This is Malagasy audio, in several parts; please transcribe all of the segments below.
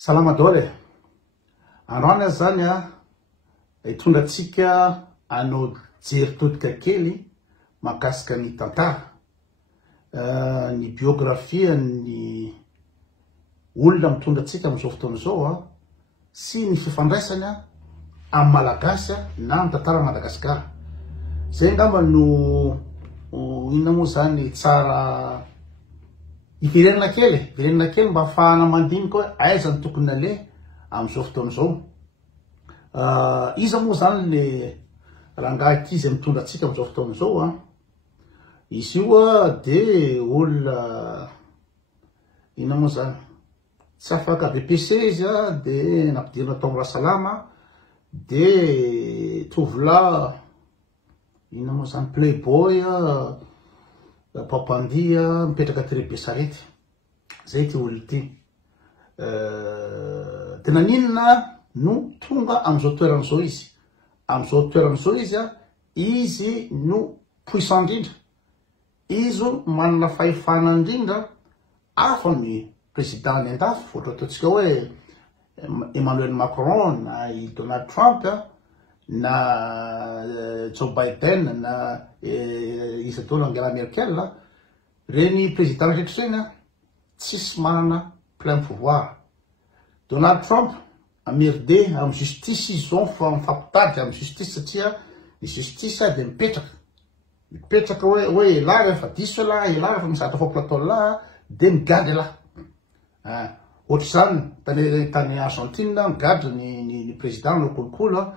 Salama dole. Androany zany hitondratsika anao jery todika kely mahakasika ny tantara. Ny biografia ny olona mitondratsika amin'izao fotoana izao sy ny fifandraisany amin'ny malagasy na ny tantara Madagasikara. Zay ngamba no inona moa zany tsara iverenana kely mba ahafahana mandinika hoe aiza ny tokony aleha amin'izao fotoana izao. Iza moa zany le rangahy izy mitondratsika amin'izao fotoana izao izy io de olona inona moa zany tsy afaka BPC izy de nampidirina tao Rasalama de tovolahy inona moa zany playboy papandia mipetraka Tirebe Sarety. Zay ty olona ty. Tena ninona no tonga amin'izao toerana izao izy. Amin'izao toerana izao izy no puissant indrindra. Izy manana fahefana indrindra hafa ny président ny andafy, ohatra ataontsika hoe Emmanuel Macron na Donald Trump na Joe Biden na izy atao Angela Merkel, reny président rehetra reny tsisy manana plein pouvoir. Donald Trump amerde amin'ny justice izy zao fa mifampitady amin'ny justice satria ny justice de mipetraka hoe ela rehefa diso ela rehefa mizatra famplatao la de migady la. Ohatr'izany tany Argentine migadra ny président no kolokolo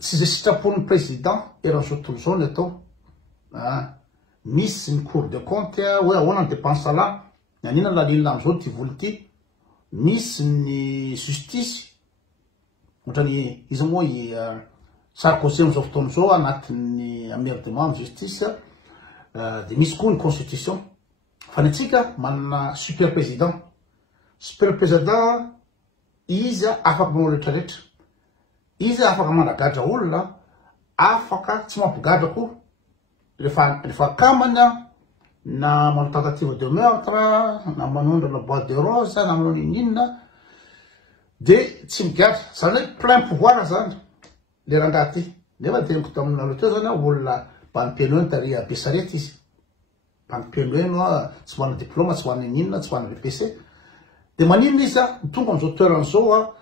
tsy zay sitrapon'ny président eran'izao tontolo izao ny atao. Misy ny cour de compte hoe ahoana ny dépense la nanina lalina amin'izao ty voly ty. Misy ny justice ohatrany izy moa i Sarkozy amin'izao fotoana izao anatin'ny amerdement amin'ny justice de misy koa ny constitution. Fa ny antsika manana super président. Super président izy afaka manao rehetrarehetra. Izy afaka managadra olona, afaka tsy mampigadra koa. Rehefa kamana na manao tentative de meurtre, na manondrana bois de rose, na manao ninina, de tsy migadra. Zany hoe plein pouvoir zany le rangahy ty. Nefa teniko taminareo teo zany olona mpanimpieno eny taria Besarety izy. Mpanimpieno eny tsy mana diplôma, tsy mana ninina, tsy mana BPC. De maninona izy tonga amin'izao toerana izao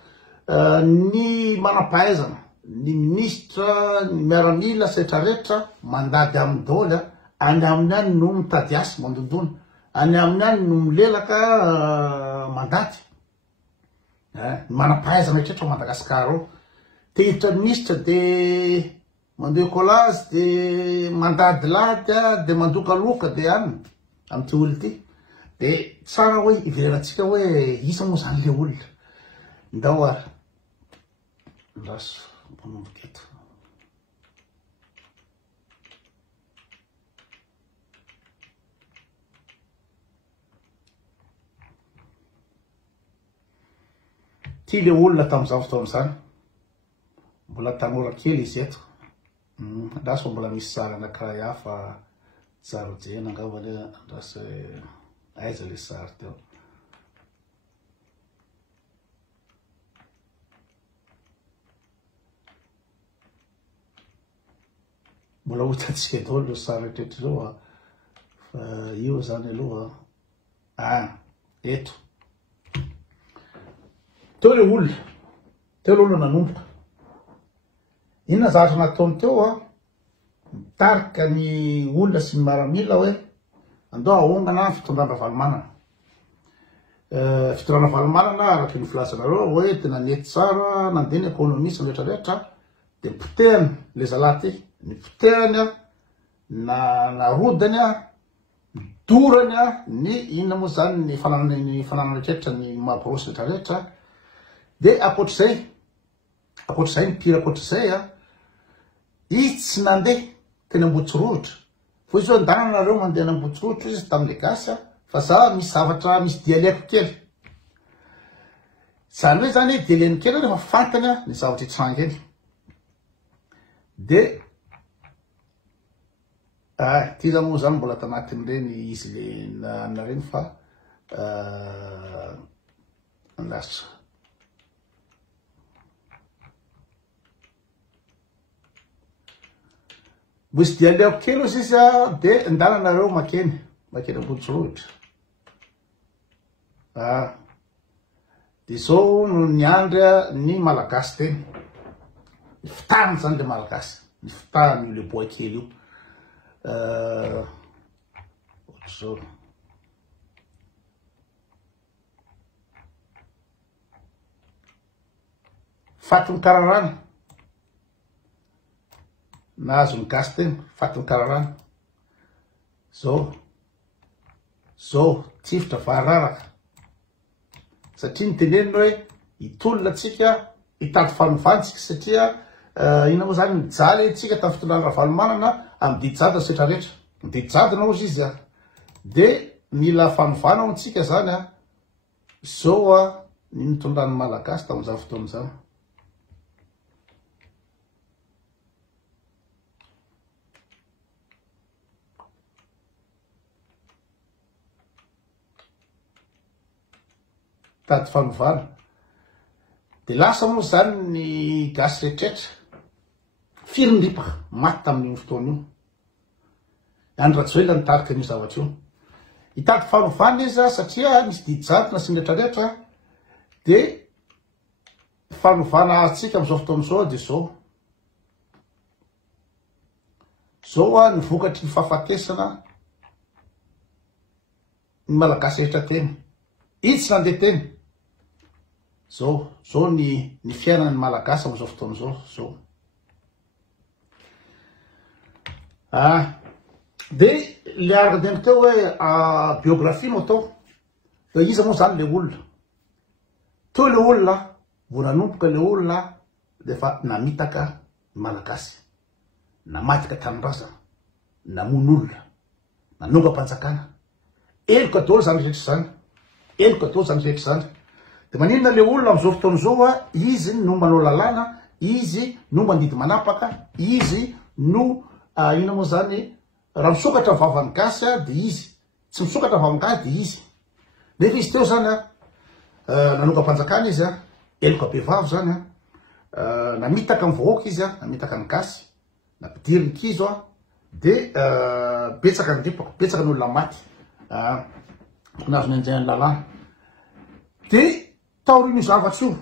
ny manam-pahaizana, ny ministra, ny miaramila rehetrarehetra mandady amin'ny dôly any amin'ny any no mitady asy mandondona, any amin'ny any no milelaka mandady. Manam-pahaizana rehetrarehetra Madagasikara ao. Te hiditra ministra de mandeha kolazy de mandady lady de mandoka loka de any amin'ity olona ty. De tsara hoe iverenatsika hoe isa moa zany le olona. Ndao ary raso mpanomboka eto. Ty le olona tamin'izao fotoana zany. Mbola tanora kely izy eto. Andraso mbola misy sary anankiray hafa tsara jena angamba le andraso aiza le sary teo. Mbola hotatsika daholo le sary rehetrarehetra zao fa io zany aloha eto. Teo le olona. Teo le olona nanomboka. Inona zavatra nataony teo mitarika ny olona sy ny miaramila hoe andao ahongana fitondrana valomanana. Fitondrana valomanana araky ny filasanareo hoe tena nety tsara nandeha ny économiste rehetrarehetra de potehany le zalahy ty. Ny potehany na rodany dorany ny inona moa zany ny fananana rehetrarehetra ny mahaborosy rehetrarehetra. De akoatr'izay ny pire akoatr'izay izy tsy nandeha teny Ambotsirovitra. Fa izy andananareo mandeha Ambotsirovitra izy tamin'le gasy fa za misy zavatra misy dialeko kely. Zany hoe zany dialeny kely rehefa fantany ny zavatra itsanga eny. De ty za moa zany mbola tanatin'ireny izy le nareny fa Malagasy. Misy dia leoko kely izy izy de ndalanareo makeny amboditsorohitra. De zao no niandry ny Malagasy teny. Ny fitahany zany le Malagasy, ny fitahany le bois kely io. Zao. Fatony kararana. Nahazo ny gasy teny, fatony kararana. Zao tifitra vararaka. Satria nitenenina hoe hitolona atsika hitady fanovàntsika satria ina moa zany mijaly atsika tamin'ny fitondràna Ravalomanana amin'ny didijadona setra rehetra. Ny didijadona ozy izy de mila fanovàna ao antsika zany zao ny mitondran'ny Malagasy tamin'izany fotoana izany. Tady fanovana. De lasa moa zany ny gasy rehetraretra firindripaka maty tamin'io fotoana io. Andry Rajoelina nitarika an'io zavatra io. Hitady fanovana izy satria misy didijadona sy ny rehetrarehetra de fanovana atsika amin'izao fotoana izao de zao ny vokatry ny fahafatesana ny Malagasy rehetra teny. Izy tsy nandeha teny. Zao ny fiainan'ny Malagasy amin'izao fotoana zao. De le araka teo hoe biografie no atao. De iza moa zany le olona. Teo le olona, vao nanomboka le olona de fa namitaka ny Malagasy. Namadika tanindrazana, namono olona, nanonga-panjakana. Eloka daholo zany rehetra zany. De maninona le olona amin'izao fotoana zao izy no manao lalàna, izy no mandidy manapaka, izy no ina moa zany raha misokatra vavany gasy de izy, tsy misokatra vavany gasy de izy. Nefa izy teo zany nanonga-panjakana izy eloka be vavy zany namitaka amin'ny vahoaka izy namitaka ny gasy, nampidiry ny kizo de betsaka ny ripako, betsaka ny olona maty. Nazo nanjay ny lalàna. De taoriny zavatra io.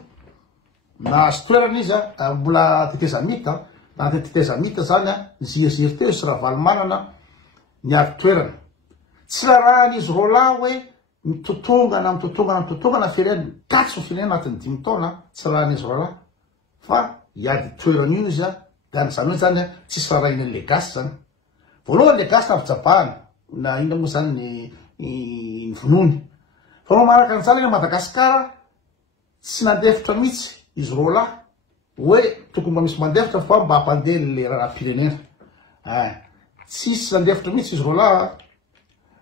Nahazo toerana izy mbola tetezamita, na tetezamita zany ny zihezihery teo sy Ravalomanana niavy toerana. Tsy rahan'izy rola hoe mitotongana firenena, katsy firenena anatin'ny 5 taona, tsy rahan'izy rola. Fa iady toerana io izy de an'izany hoe zany tsisy rarahina an'le gasy zany. Voalohany le gasy navy-japahana, na ina moa zany ny vonony. Fa no maraka an'izany hoe Madagasikara tsy nandefitra mihitsy izy rola hoe tokony mba misy mandefitra fa mba hampandeha le rahapirenena. Tsisy nandefitra mihitsy izy rola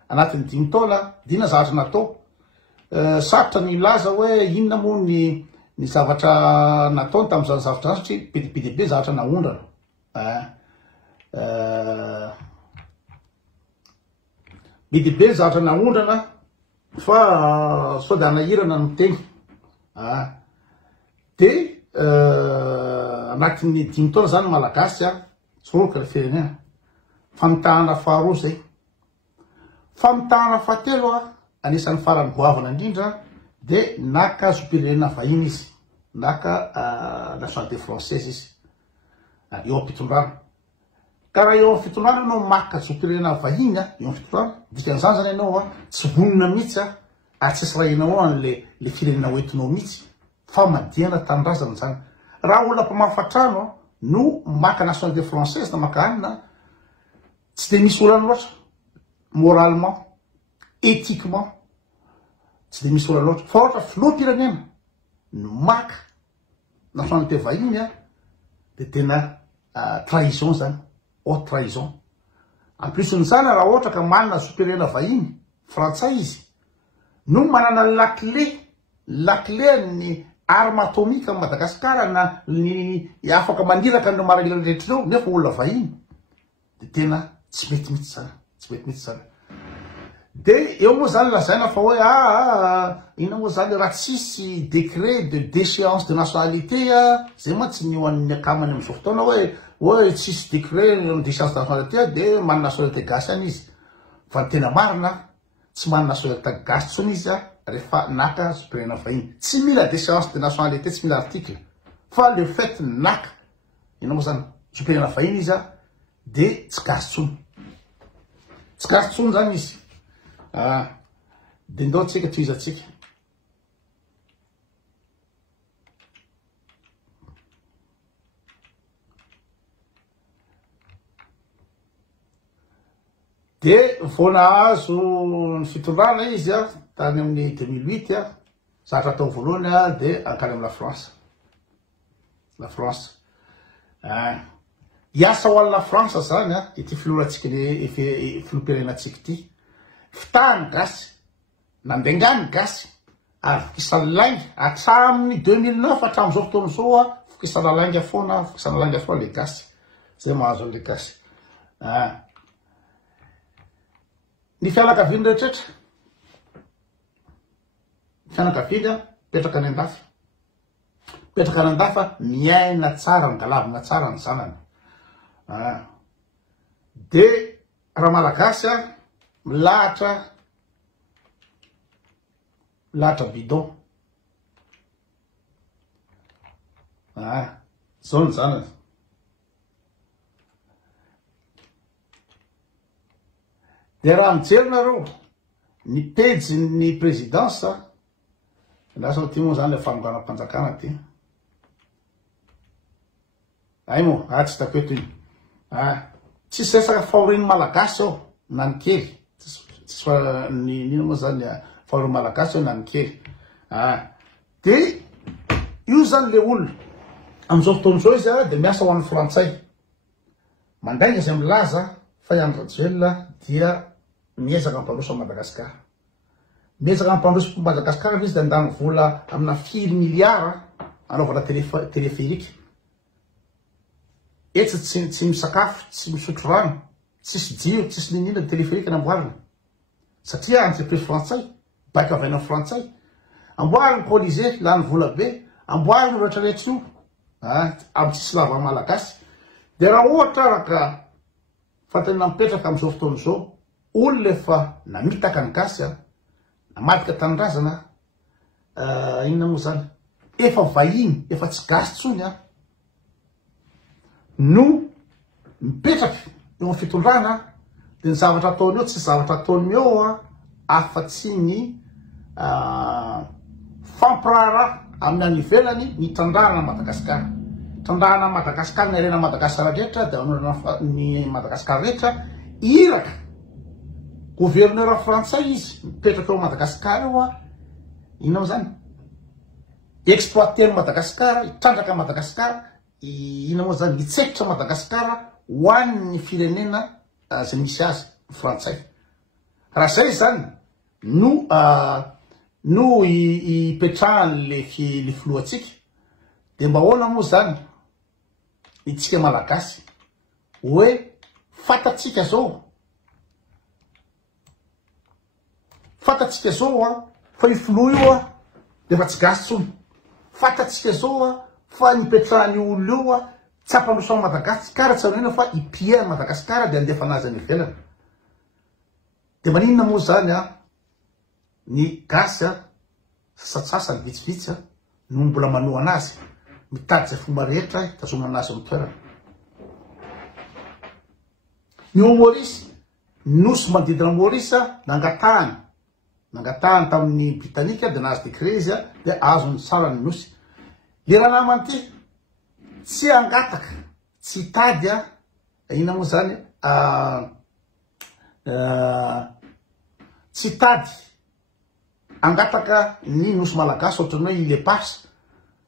anatin'ny 5 taona, dina zavatra natao. Sarotra ny laza hoe inona moa ny zavatra nataony tamin'izany zavatra satria be dia be zavatra naondrana. Be dia be zavatra naondrana fa sao de anahirana ny teny. De anatin'ny 5 taona zany Malagasy tsoroka le firenena. Famitahana faharoa zay. Famitahana fahatelo anisan'ny farany goavana indrindra de naka zopirenena vahiny izy, naka nationalité française izy eo am-pitondrana. Ka raha eo amin'ny fitondrana ianao maka zopirenena vahiny eo amin'ny fitondrana, dikan'izany zany ianao tsy vonona mihitsy ary tsy sirahinao an'le firenena hoentinao mihitsy fa madihana tanindrazana zany. Raha olona mpamafatrano no maka nationalité française na maka anina, tsy de misy olana loatra moralement, éthiquement, tsy de misy olana loatra. Fa ohatra filoham-pirenena no maka nationalité vahiny de tena trahison zany, haute trahison. En plus n'izany raha ohatra ka manana zopirenena vahiny frantsay izy no manana lakle ny arme atomique amin'ny Madagasikara na ny afaka mandiraka ny maralina rehetra nefa olona vahiny de tena tsy mety mihitsy zany, tsy mety mihitsy zany. de eo moa zany lazaina fa hoe ina moa zany raha tsisy décret de déchéance de nationalité zay moa tsy nio an'ny akamany am'izao fotoana hoe tsisy décret déchéance de nationalité de mana nationalité gasy any izy fa ny tena marina tsy mana nationalité gasy tsony izy rehefa naka supréna vahiny tsy mila déchéance de nationalité tsy mila article fa le fait naka ina moa zany supréna vahiny izy de tsy gasy tsony tsy gasy tsony zany izy de ndao atsika toizatsika de vao nahazo ny fitondrana izy tany amin'ny 2008 zatra tao voalohany de ankany amy la France iasa ho an'ny la France zany ity filoratsika le filompirenantsika ity fitahany gasy nandengany gasy ary fokisalaingy hatramin'ny 2009 hatram'izao fotoana zao fokisalalangy foana fokisalalangy foa le gasy zay mahazo an'le gasy ny fianakaviany rehetrrehetra fianakaviany petraka any an-dafa miaina tsara migalavina tsara ny zanany de raha malagasy milahatra bidon zao ny zanany de raha mijery nareo ny pejy présidence lasa ty moa zany le fanonganam-panjakana ty ay moa tsy tako eto iny tsisy resaka fahoriny malagasy ao na ny kely tsisy nina moa zany fahoriny malagasy ao na ny kely de io zany le olona am'izao fotoana zao izy de miasa ho an'ny frantsay mandainga izy milaza fa André Rajoelina dia miezaka ampandroso a Madagasikara miezaka ampandroso Madagasikara izy de andany vola amina 4 milliards anaovana téléphérique etsy tsy misakafo tsy misotro rano tsisy jiro tsisy ninina téléphérique namboarina satria entreprise frantsay baika avy any amin'ny frantsay amboariny Colisée lany vola be amboariny rehetrarehetra io amy tsisy lava malagasy de raha ohatra raka fatena mipetraka am'izao fotoana zao olona efa namitaka ny gasy namadika tanindrazana inona moa zany efa vahiny efa tsy gasy tsony no mipetraka eo amin'ny fitondrana de ny zavatra ataony eo tsy zavatra ataony eo afa-tsy ny fampiraharaha amin'ny any ivelany ny tandrana Madagasikara tandrana Madagasikara ny arena Madagasikara rehetra de ny Madagasikara rehetra iraka gouverneur frantsay izy mipetraka eo Madagasikara eo inona moa zany exploiter Madagasikara itrandraka Madagasikara inona moa zany hitsekitra Madagasikara ho an'ny firenena zay misy azy frantsay raha zay zany no ipetrahany le filoatsika de mba hoana moa zany itsika malagasy hoe fatatsika zao fa ifilo io de fa tsy gasy tsony fatatsika zao fa nipetrahany olo io tsy ampandroso Madagasikara tsy anena fa ipia Madagasikara de andefa anazy any ivelany de maninona moa zany ny gasy sasatsasany vitsivitsy no mbola manoa anazy mitady zay fomba rehetra tazoma anazy amy toerana ny Maurice nosy manodidina Maurice nangatahany tamin'ny Britanika de nahazo décret izy de azony tsara ny nosy le raha namany ty tsy angataka tsy tady ina moa zany tsy tady angataka ny nosy malagasy ohatrany hoe ile pasy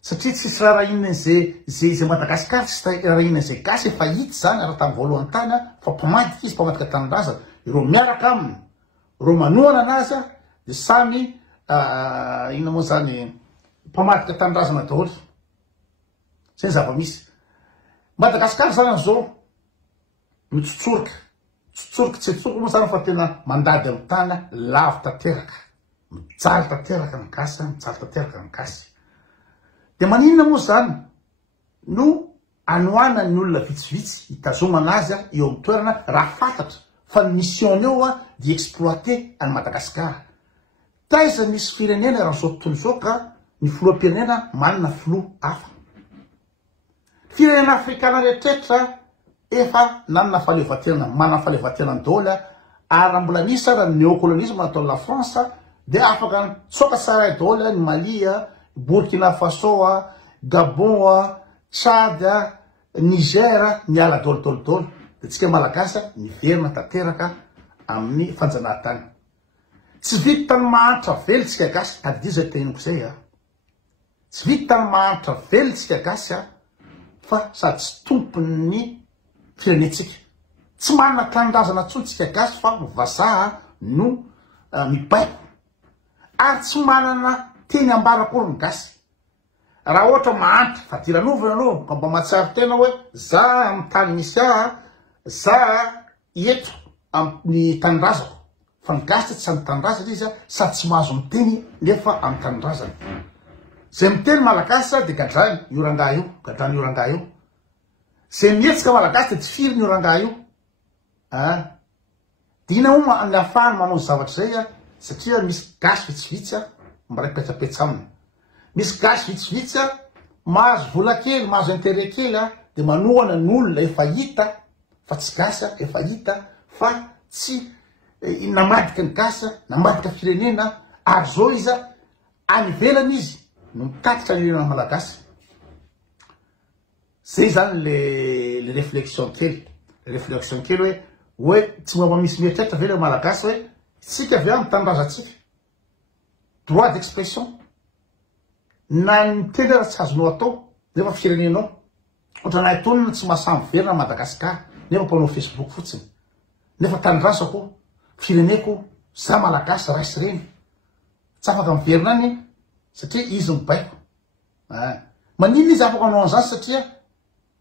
satria tsisy raha inona zay Madagasikara tsisy raha inona zay gasy efa hity zany raha tamin'ny voalohany tany fa mpamadika izy mpamadika tanindrazana ireo miaraka aminy reo manoana anazy de samy inona moa zany mpamadika tanindrazana daholo zay zava-misy Madagasikara zany am'izao mitsotsoroka tsotsoriko tsy tsotsoriko moa zany fa tena mandady amin'ny tany lavo tanteraka, mijaly tanteraka ny gasy, mijaly tanteraka ny gasy. De maninona moa zany no anoana ny olona vitsivitsy hitazomana azy eo amin'ny toerana raha fantatra fa ny mission eo di exploiter any Madagasikara. Taiza misy firenena raha zao tontolo zao ka ny filoham-pirenena manana filoha hafa. Firenena afrikana rehetraretra efa nanana fahaleovan-tena, manana fahaleovan-tena daholo ary mbola misy ara néocolonisme atao la France de afaka tsoka tsara daholo ny Mali, Burkina Faso, Gabon, Tchad, Niger miala daholo. De tsika malagasy miverina tanteraka amin'ny fanjanahantany. Tsy vita tany mahantra velo tsika gasy, ady zay teniko zay tsy vita tany mahantra velo tsika gasy fa sady tsy tompon'ny firenetsika. Tsy manana tanindrazana tsony tsika gasy fa vazaha no mipaiko. Ary tsy manana teny ambarakory ny gasy. Raha ohatra mahantra fa diranovana anao ka mba mahatsara tena hoe za amin'ny tany misy za eto amin'ny tanindrazako. Fa ny gasy tsy amin'ny tanindrazana izy sady tsy mahazo miteny nefa amin'ny tanindrazana. Zay miteny malagasy de gadrany io rangaha io, gadrany io rangaha io. Zay mietsika malagasy de tsy firy io rangaha io. Dina moa ny afahany manao zavatra zay satria misy gasy vitsivitsy mba petsapetsa aminy. Misy gasy vitsivitsy mahazo vola kely, mahazo intérêt kely de manohana ny olona efa hita fa tsy gasy efa hita fa tsy namadika ny gasy, namadika firenena ary zao izy any ivelany izy no mitatitra ny firenena malagasy. Zay zany le réflexion kely, réflexion kely hoe tsy mba misy mieritreritra ve le malagasy hoe tsika avy amin'ny tanindrazantsika. Droit d'expression na ny teny raha tsy azonao atao nefa firenenao. Ohatranay tonona tsy mahasamby verina Madagasikara nefa mpanao Facebook fotsiny. Nefa tanindrazako, fireneko, za malagasy raisy reny. Tsy afaka miverina any satria izy mibaiko. Manino izy afaka anao an'izany satria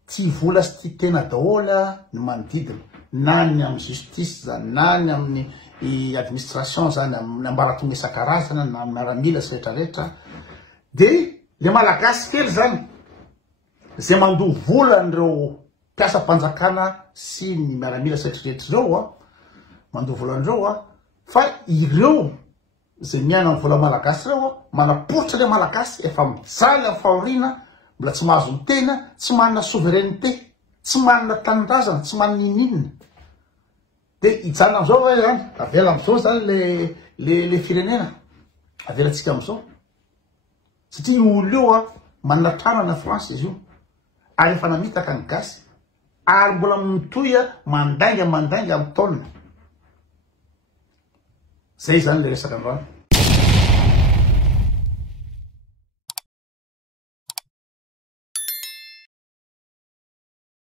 tsy vola sy ty tena daholo ny manodidina. Na ny amin'ny justice zany, na ny amin'ny administration zany, amin'ny ambaratonga isan-karazana, na amin'ny miaramila sy rehetrarehetra. De le malagasy kely zany zay mandoha vola n'ireo mpiasa-panjakana sy ny miaramila sy rehetrarehetra ireo mandoha vola n'ireo fa ireo zay miaina amin'ny vola malagasy ireo manapoitra le malagasy efa mijaly amin'ny fahoriana, mbola tsy mahazo mitena, tsy manana souveraineté, tsy manana tanindrazana, tsy manana ininina. De hijanona am'izao hoe zany avela am'izao zany le firenena, avelantsika am'izao satria olo io manana tranana France izy io ary efa namitaka ny gasy ary mbola mitoy mandainga amin'ny taonina. Zay zany le resaka androany.